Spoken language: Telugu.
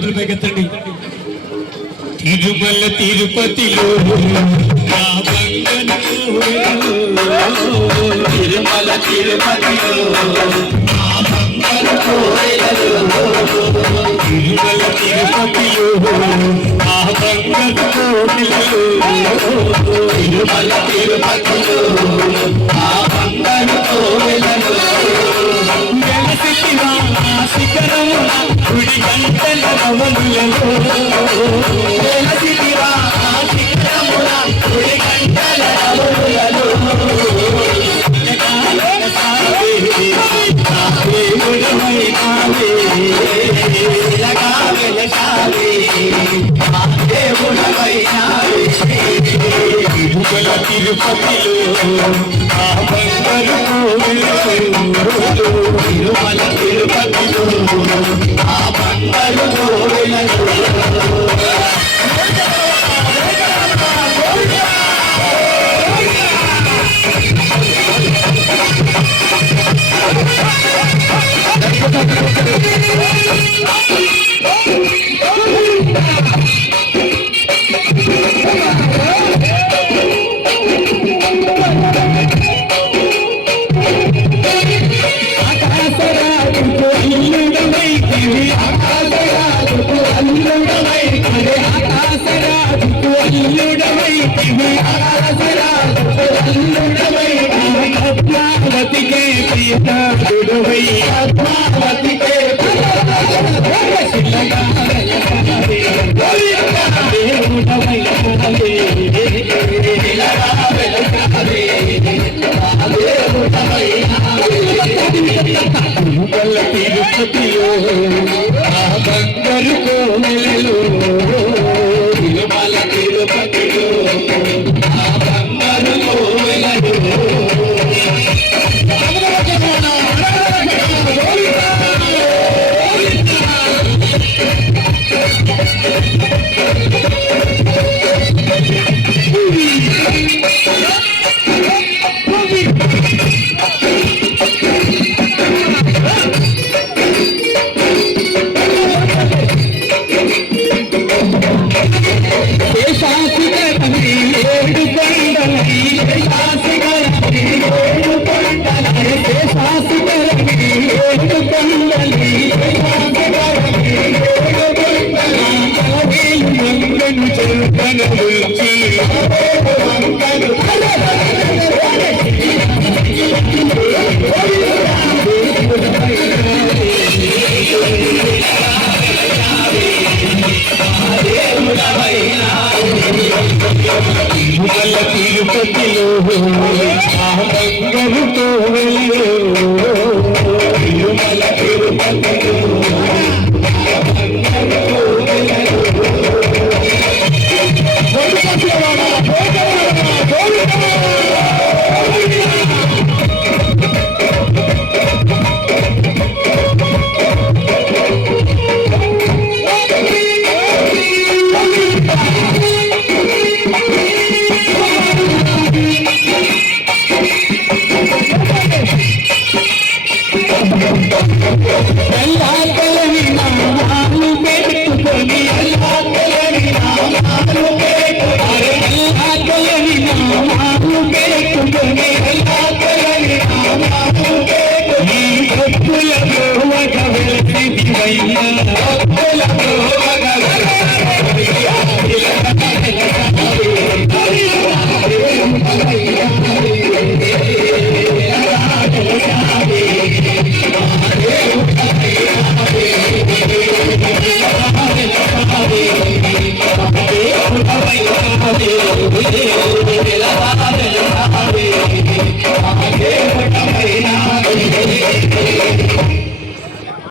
చేతులు పైకెత్తండి. తిరుమల తిరుపతిలో తిరుమల తిరుపతిలో తిరుమల తిరుపతిలో ఆ బంగారు కోవెలలో తిరుమల తిరుపతిలో ఆ బంగారు కోవెలలో వెలసితివా శిఖరమున గుడి గంటల రవములలో వెలసితివా శిఖరమున గుడి గంటల రవములలో తిరుమల తిరుపతిలో ఆ బంగారు కోవెలలో తిరుమల తిరుపతిలో ఆ బంగారు కోవెలలో పద్మావతికే ప్రియతాడువై పద్మావతికే తిరుమల తిరుపతిలో ఆ బంగారు కోవెలలో తిరుమల తిరుపతిలో ఆ బంగారు కోవెలలో తిరుమల తిరుపతిలో ఆ బంగారు కోవెలలో తిరుమల తిరుపతిలో ఆ బంగారు కోవెలలో Hare